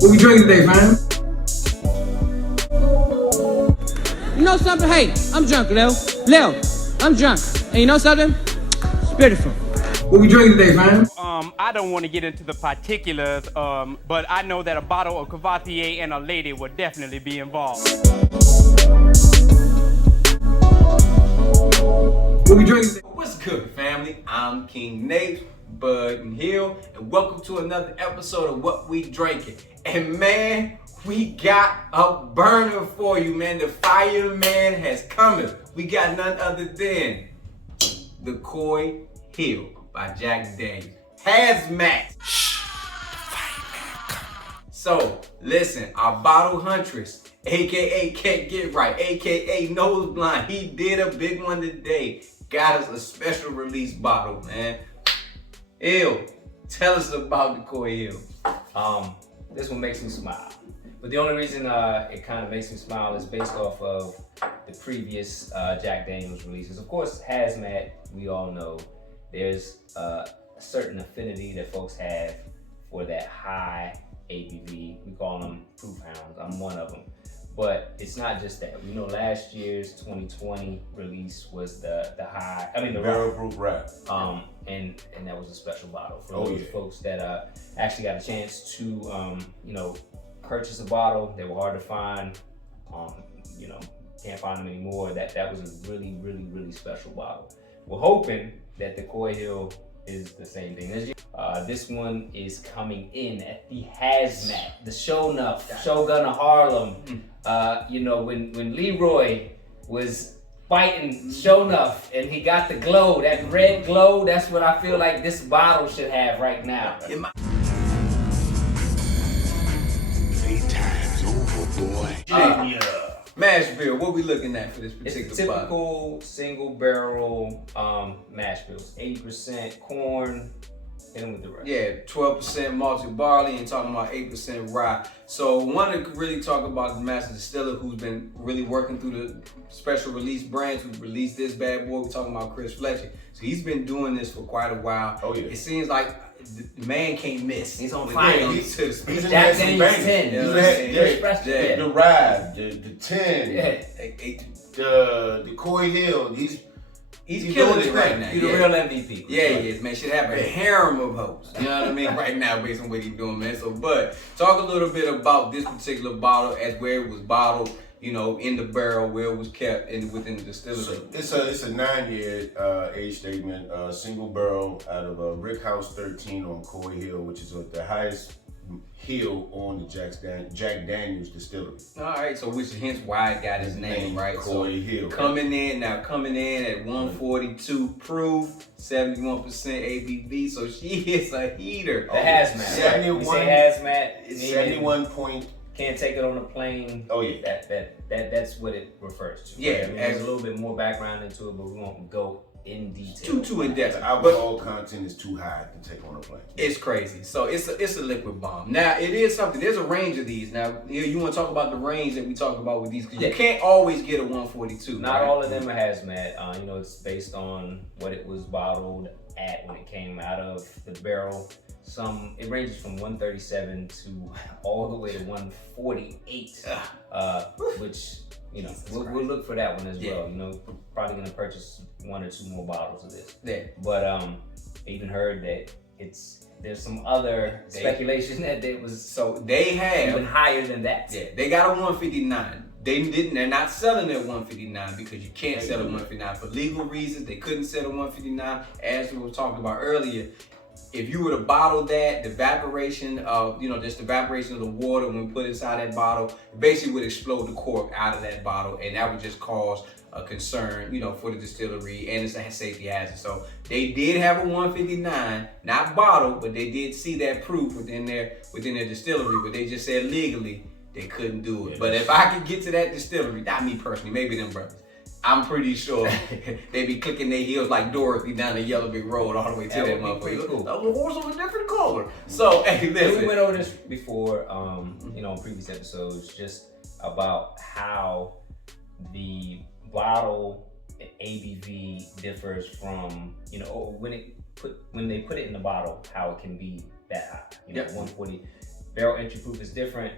What we drinking today, fam? You know something? Hey, I'm drunk, Lil. I'm drunk. And you know something? It's beautiful. What we drinking today, fam? I don't want to get into the particulars, but I know that a bottle of Cavassier and a lady would definitely be involved. What we drinking today? What's good, family? I'm King Nate, Bud and Hill, and welcome to another episode of What We Drankin. And man, we got a burner for you, man. The fireman has coming. We got none other than the Coy Hill by Jack Daniel. Hazmat. So, listen, our bottle huntress, aka Can't Get Right, aka Nose Blind, he did a big one today. Got us a special release bottle, man. Hill, tell us about the Coy Hill. This one makes me smile. But the only reason it kind of makes me smile is based off of the previous Jack Daniels releases. Of course, Hazmat, we all know, there's a certain affinity that folks have for that high ABV. We call them proof hounds. I'm one of them. But it's not just that. We know last year's 2020 release was the barrel proof wrap. And that was a special bottle for those folks that actually got a chance to purchase a bottle. They were hard to find. Can't find them anymore. That was a really, really, really special bottle. We're hoping that the Coy Hill is the same thing. This one is coming in at the Hazmat, the Shogun of Harlem. When Leroy was fighting Shogun and he got the glow, that red glow, that's what I feel like this bottle should have right now. Playtime's over, boy. Mash bill, what we looking at for this particular It's a bottle? typical single barrel mash bills. 80% corn, hit them with the rest. Yeah, 12% malted barley and talking about 8% rye. So want to really talk about the master distiller who's been really working through the special release brands who released this bad boy. We're talking about Chris Fletcher. So he's been doing this for quite a while. Oh yeah. It seems like the man can't miss. He's on When fire. it comes to the speech. Jack Daniel's 10. Yeah, The ride, the 10, the Coy Hill. He's doing killing his it right thing. now. He's the real MVP. Yeah, he is, man. Should have a harem of hoes. You know what I mean? Right now, based on what he's doing, man. So, but talk a little bit about this particular bottle as where it was bottled, in the barrel, where it was kept within the distillery. So it's a 9-year age statement, single barrel out of Brick House 13 on Coy Hill, which is the highest hill on the Jack Daniels Distillery. All right, so which is hence why it got his name, right? Coy Hill. Coming in at 142 proof, 71% ABV. So she is a heater. The Hazmat, right? We say Hazmat. It's 71 point. Can't take it on a plane. Oh yeah. That's what it refers to. Yeah, right? I mean, there's a little bit more background into it, but we won't go in detail. Too in depth. The alcohol content is too high to take on a plane. It's crazy. So it's a liquid bomb. Now it is something. There's a range of these. Now you want to talk about the range that we talk about with these because you can't always get a 142. Not right? all of them are Hazmat. It's based on what it was bottled at when it came out of the barrel. It ranges from 137 to all the way to 148, which we'll look for that one as well. We're probably gonna purchase 1 or 2 more bottles of this. Yeah. But I even heard that there's some other speculation that it was So they have even higher than that. Yeah, they got a 159. They're not selling at 159 because you can't sell at 159 for legal reasons. They couldn't sell at 159, as we were talking about earlier. If you were to bottle that, the evaporation of, just the evaporation of the water when we put it inside that bottle, it basically would explode the cork out of that bottle, and that would just cause a concern, for the distillery, and it's a safety hazard. So they did have a 159, not bottled, but they did see that proof within their distillery, but they just said legally they couldn't do it. But if I could get to that distillery, not me personally, maybe them brothers, I'm pretty sure they be clicking their heels like Dorothy down the Yellow Brick Road all the way to that motherfucker. Cool. That was a horse of a different color. So, hey, listen. We went over this before, in previous episodes, just about how the bottle ABV differs from, when they put it in the bottle, how it can be that high. 140. barrel entry proof is different.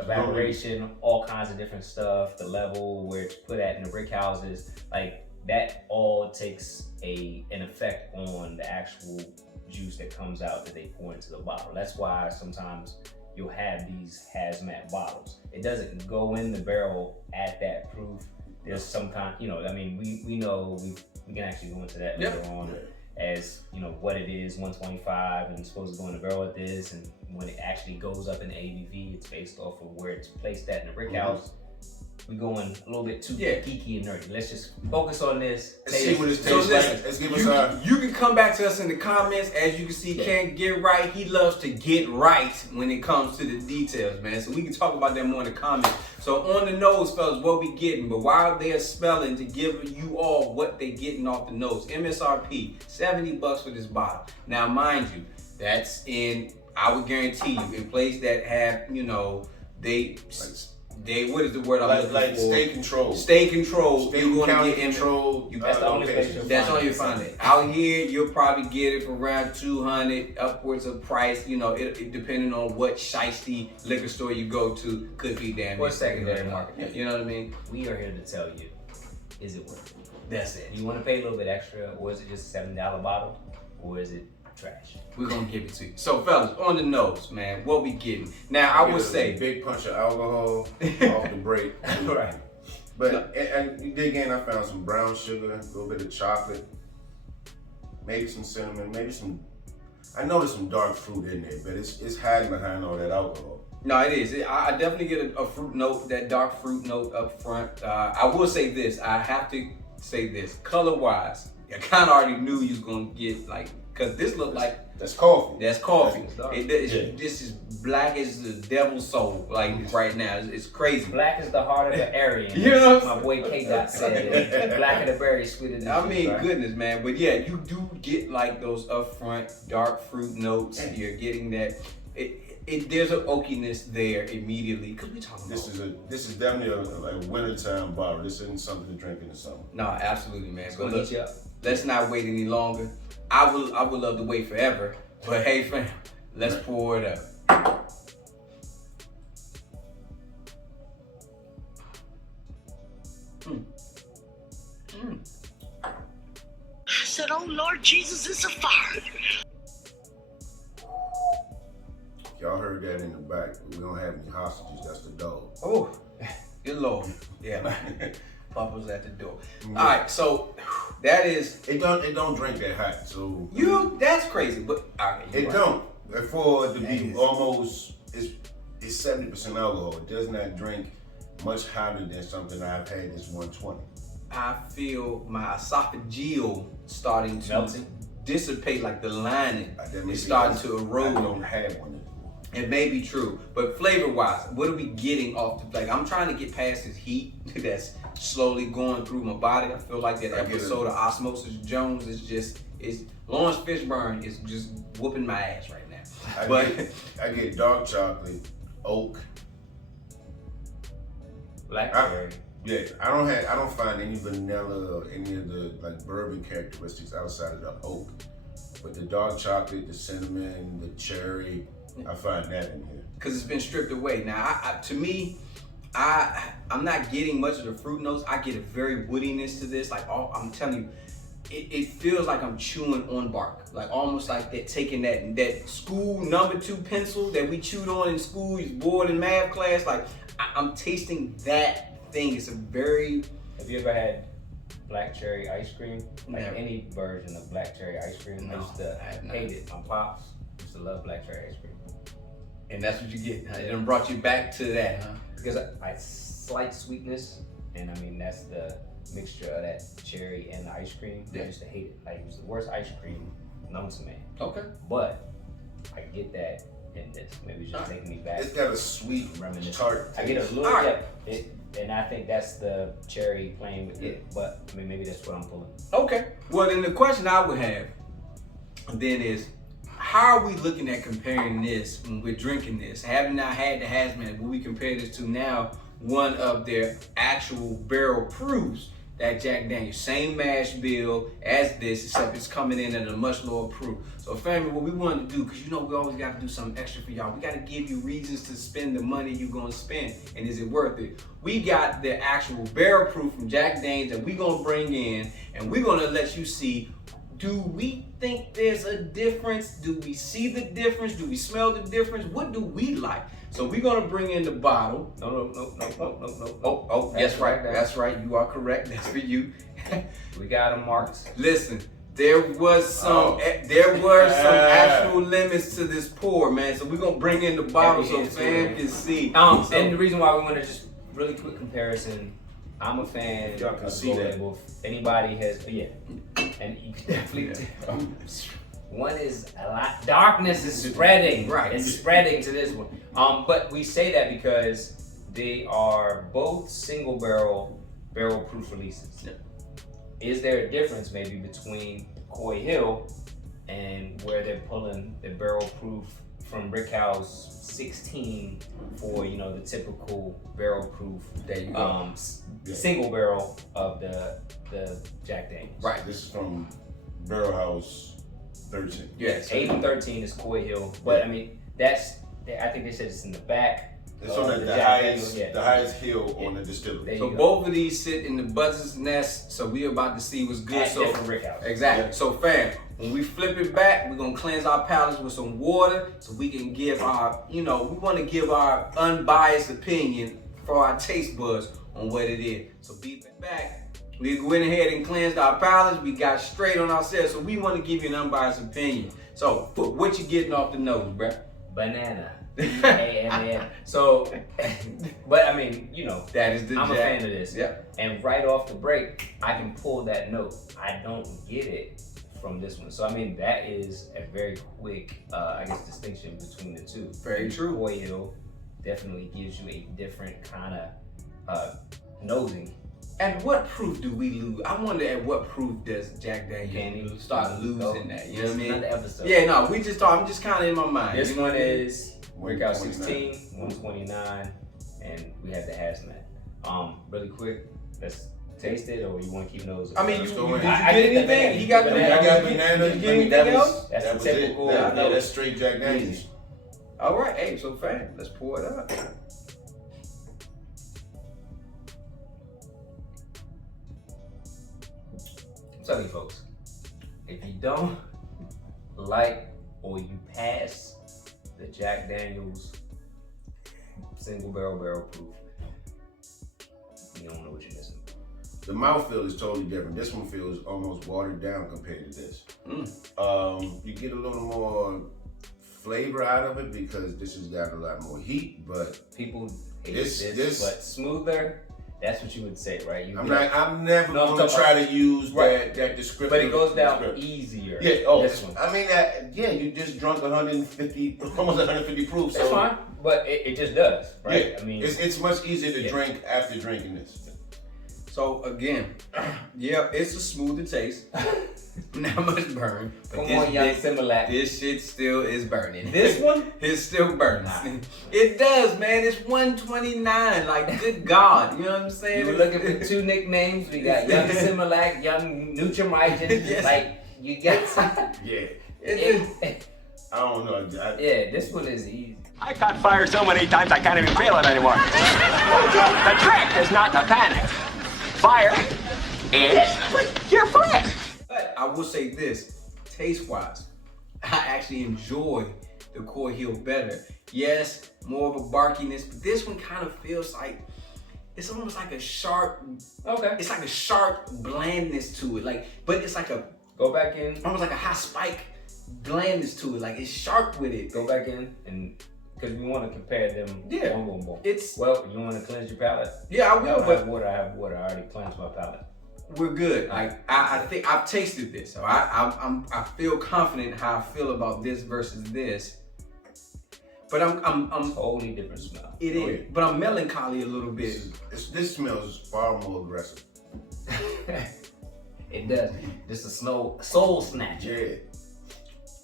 Evaporation, all kinds of different stuff. The level where it's put at in the brick houses, like that all takes an effect on the actual juice that comes out that they pour into the bottle. That's why sometimes you'll have these hazmat bottles. It doesn't go in the barrel at that proof. There's some kind, we know we can actually go into that later on as what it is, 125, and it's supposed to go in the barrel at this, and when it actually goes up in the ABV, it's based off of where it's placed at in the brick house. We're going a little bit too geeky and nerdy. Let's just focus on this. Let's see what it tastes like. Let's give us you can come back to us in the comments. As you can see, Ken get right. He loves to get right when it comes to the details, man. So we can talk about that more in the comments. So on the nose, fellas, what we getting? But while they're spelling, to give you all what they getting off the nose. MSRP, $70 for this bottle. Now, mind you, that's in, I would guarantee you, in places that have, they what is the word I'm looking for? Stay controlled. Stay controlled. Stay You're going to get controlled. That's the only place you'll That's find all you find it. Out here, you'll probably get it for around $200, upwards of price. It depending on what shiesty liquor store you go to, could be damn. Or secondary market. Yeah. You know what I mean? We are here to tell you, is it worth it? That's it. You want to pay a little bit extra, or is it just a $7 bottle, or is it trash? We're gonna give it to you. So, fellas, on the nose, man, what we getting? Now, I would say big punch of alcohol off the break. Right. But and you dig in, I found some brown sugar, a little bit of chocolate, maybe some cinnamon, I noticed some dark fruit in there, but it's hiding behind all that alcohol. No, it is. I definitely get a fruit note, that dark fruit note up front. I will say this. I have to say this. Color-wise, I kind of already knew you was going to get, because this looked like... That's coffee. That's coffee. It's this is black as the devil's soul, right now. It's crazy. Black is the heart of the Aryan. You know what I'm my boy K-Dot said. Black of the berry, sweeter than I mean, right? goodness, man. But yeah, you do get those upfront dark fruit notes. You're getting that. There's an oakiness there immediately because we talking about. This is definitely a wintertime bottle. This isn't something to drink in the summer. No, absolutely, man. It's But gonna look, eat you up. let's not wait any longer. I would love to wait forever, but hey, fam, let's pour it up. I said, oh Lord Jesus, it's a fire. Y'all heard that in the back. We don't have any hostages. That's the dog. Oh, good Lord. Yeah, man. Papa's at the door. All right, so that is... It don't drink that hot, so... That's crazy, but... Okay, it right. Don't. For it to be almost... It's 70% alcohol. It does not drink much hotter than something I've had that's 120. I feel my esophageal starting to dissipate, like the lining is starting to erode. I don't have one anymore. It may be true, but flavor-wise, what are we getting off the... I'm trying to get past this heat that's slowly going through my body. I feel like that episode of Osmosis Jones is Lawrence Fishburne is just whooping my ass right now. I get dark chocolate, oak, blackberry. I don't find any vanilla or any of the bourbon characteristics outside of the oak. But the dark chocolate, the cinnamon, the cherry, I find that in here. Because it's been stripped away. Now, to me, I'm not getting much of the fruit notes. I get a very woodiness to this. I'm telling you, it feels like I'm chewing on bark. Almost like that, taking that school number 2 pencil that we chewed on in school, you bored in math class. I'm tasting that thing. It's a very... Have you ever had black cherry ice cream? Any version of black cherry ice cream? No, I used to hate it. My pops used to love black cherry ice cream. And that's what you get. It done brought you back to that, huh? Because I slight sweetness, and I mean that's the mixture of that cherry and the ice cream. I used to hate it. It was the worst ice cream known to man. Okay. But I get that in this. Maybe it's just taking me back. It's got a sweet tart. I get a little and I think that's the cherry playing with it. But I mean maybe that's what I'm pulling. Okay. Well, then the question I would have then is, how are we looking at comparing this when we're drinking this? Having not had the hazmat, will we compare this to now one of their actual barrel proofs that Jack Daniel. Same mash bill as this, except it's coming in at a much lower proof. So family, what we wanted to do, because you know we always got to do something extra for y'all. We got to give you reasons to spend the money you're going to spend. And is it worth it? We got the actual barrel proof from Jack Daniels that we're going to bring in, and we're going to let you see, do we think there's a difference? Do we see the difference? Do we smell the difference? What do we like? So we're gonna bring in the bottle. No. Oh, that's right. That's right. You are correct. That's for you. We got them marked. Listen, there was some actual limits to this pour, man. So we're gonna bring in the bottle so fans can see. And the reason why we want to just really quick comparison. I'm a fan. Y'all can of see that. label. Anybody has, and you can definitely tell. One is a lot. Darkness is spreading. Right. It's spreading to this one. But we say that because they are both single barrel proof releases. Yep. Is there a difference maybe between Coy Hill and where they're pulling the barrel proof from Rickhouse 16 for the typical barrel proof single barrel of the Jack Daniels? Right. This is from Barrel House 13. Yes. 8 and 13 is Coy Hill, but I mean I think they said it's in the back. It's on the highest hill on the distillery. So both of these sit in the buzzard's nest. So we about to see what's good. At different Rickhouse. Exactly. Yeah. So fam, when we flip it back, we're gonna cleanse our palates with some water so we can give our, we want to give our unbiased opinion for our taste buds on what it is. So be back. We went ahead and cleansed our palates. We got straight on ourselves. So we want to give you an unbiased opinion. So what you getting off the nose, bruh? Banana. And so, but I mean, that is the I'm Jack. a fan of this. Yeah. And right off the break, I can pull that note. I don't get it from this one. So I mean, that is a very quick, distinction between the two. Very true. Coy Hill definitely gives you a different kind of nosing. At what proof do we lose? I wonder at what proof does Jack Daniel Can't start losing that? You know what I mean? Another episode. Yeah, no, I'm just kind of in my mind. This one is Workout 129. 16, 129, and we have the hazmat. Really quick, let's taste it, or you want to keep those? I mean, Let's did go you in. get I get the anything? banana. He got the Banana. I got Did banana. you get anything else? That's That the was it. typical. That's straight Jack Daniels. All right, hey, so fam, let's pour it up. I'm telling you folks, if you don't like or you pass the Jack Daniels single barrel proof, you don't know what you're missing. The mouthfeel is totally different. This one feels almost watered down compared to this. You get a little more flavor out of it because this has got a lot more heat, but People hate This- but smoother. That's what you would say, right? I'm never No, I'm going to talking try to use Right. that descriptive. But it goes down descriptive. easier. Yeah. Oh, this one. I mean, you just drunk 150, almost 150 proof. That's So fine, but it just does, right? Yeah. I mean, it's much easier to Yeah. drink after drinking this. So again, yeah, it's a smoother taste. Not much burn. But come on, young Similac. This shit still is burning. This one? It still burns. It does, man. It's 129. Like, good God. You know what I'm saying? You were looking for two nicknames. We got Young Similac, Young Nutrimygen. Yes. Like, you got Yeah. I don't know. yeah, this one is easy. I caught fire so many times I can't even feel it anymore. The trick is not to panic. Fire is your friend. But I will say this, taste-wise, I actually enjoy the Coy Hill better. Yes, more of a barkiness, but this one kind of feels like, it's almost like a sharp, Okay. it's like a sharp blandness to it. Like, but it's like a, Go back in. almost like a high spike blandness to it. Like, it's sharp with it. Go back in, and because we want to compare them. Yeah. Boom. It's, Well, you want to cleanse your palate? yeah, I will, but I have water. I already cleansed my palate. we're good. Like, I think I've tasted this, so I feel confident how I feel about this versus this. But I'm Totally different smell. it is, yeah. but I'm melancholy a little bit. This smells far more aggressive. It does. This is soul snatcher.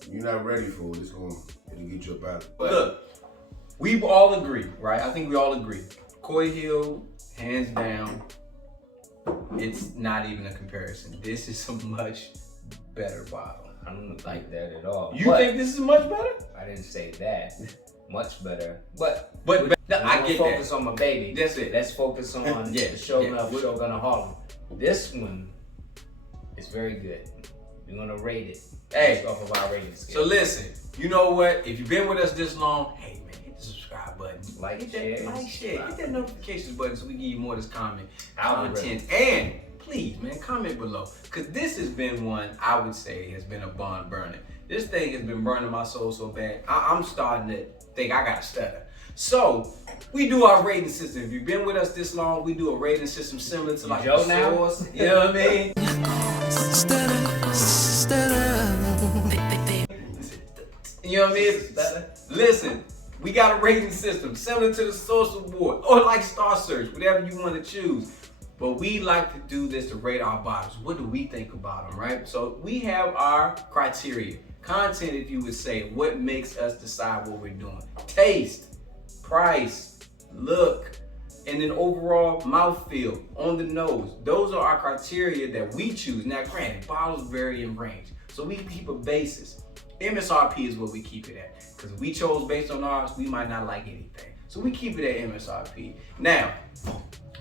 Yeah. You're not ready for it. It'll get you up out. But look, we all agree, right? I think we all agree. Coy Hill, hands down, it's not even a comparison. This is a much better bottle. I don't like that at all. You think this is much better? I didn't say that. Much better. But no, I get focus that. on my baby. That's it. Let's focus on the Shogun of Shogun of Harlem. This one is very good. We're gonna rate it based off of our rating scale. So listen, you know what? If you've been with us this long, hey man, hit the subscribe button. Share, Hit that notifications button so we give you more of this content. Algorithm. And please, man, comment below. Cause this has been one I would say has been a bond burner. This thing has been burning my soul so bad. I'm starting to think I gotta stutter. So we do our rating system. If you've been with us this long, we do a rating system similar to like Joe the now? Source. You know what I mean? You know what I mean? Listen, we got a rating system similar to the Source Award or like Star Search, whatever you want to choose. But we like to do this to rate our bottles. What do we think about them, right? So we have our criteria. Content, if you would say, what makes us decide what we're doing. Taste, price, look, and then overall mouthfeel, on the nose. Those are our criteria that we choose. Now granted, bottles vary in range. So we keep a basis. MSRP is what we keep it at. Because if we chose based on ours, we might not like anything. So we keep it at MSRP. Now,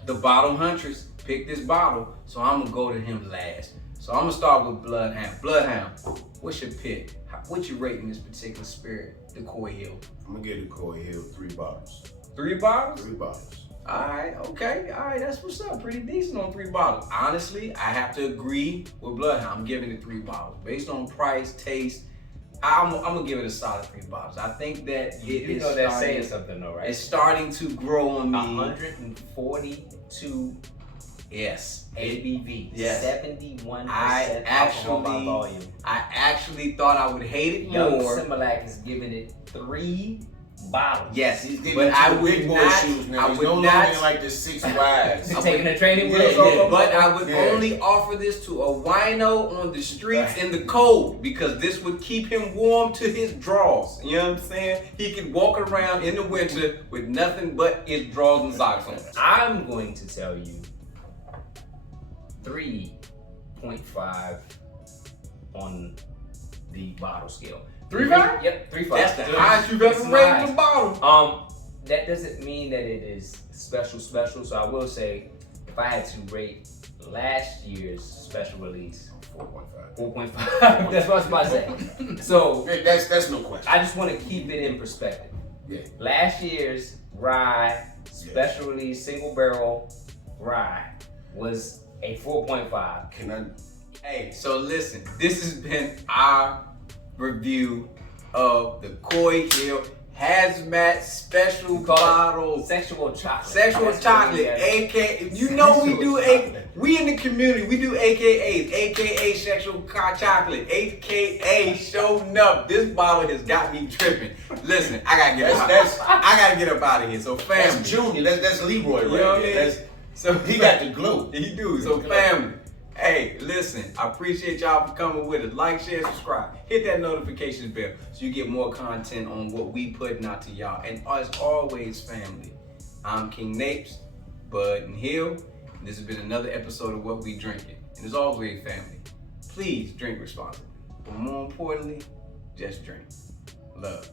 the bottle hunters picked this bottle, so I'm gonna go to him last. So I'm gonna start with Bloodhound. Bloodhound, what's your pick? What you rating this particular spirit, the Coy Hill? I'm gonna give the Coy Hill 3 bottles. 3 bottles? 3 bottles. Alright, okay, alright, that's what's up. Pretty decent on 3 bottles. Honestly, I have to agree with Bloodhound. I'm giving it 3 bottles. Based on price, taste, I'm gonna give it a solid 3 bottles. I think that you know that's saying something though, right? It's starting to grow on me. 142 yes. ABV, Yes. 71% alcohol by volume. I actually thought I would hate it Young more. Similac is giving it 3 bottles. Yes, He's getting but into I the would big boy not. shoes now. I He's would no not. longer in like the 6 wides. He's taking the training Yeah, wheels yeah. off. But I would Yeah. only offer this to a wino on the streets in the cold because this would keep him warm to his drawers. You know what I'm saying? He could walk around in the winter with nothing but his drawers and socks on. I'm going to tell you 3.5 on the bottle scale. 3.5? Yep, 3.5. That's the highest you've ever rated the bottle. That doesn't mean that it is special. So I will say, if I had to rate last year's special release, 4.5. That's what I was about to say. So That's no question. I just want to keep it in perspective. Yeah. Last year's rye special release single barrel rye was a 4.5. Can I? Hey, so listen, this has been our review of the Coy Hill Hazmat Special Bottle. Sexual chocolate. Sexual chocolate, aka, you know we do we in the community, we do AKAs, aka sexual chocolate, aka showing up. This bottle has got me tripping. Listen, I gotta get up out of here. So family. That's Junior. That's Leroy, right? You know what I mean? That's, so he got the glue. He do. So family. Hey, listen, I appreciate y'all for coming with us. Like, share, subscribe. Hit that notification bell so you get more content on what we putting out to y'all. And as always, family, I'm King Napes, Bud and Hill. And this has been another episode of What We Drinkin'. And as always, family, please drink responsibly. But more importantly, just drink. Love.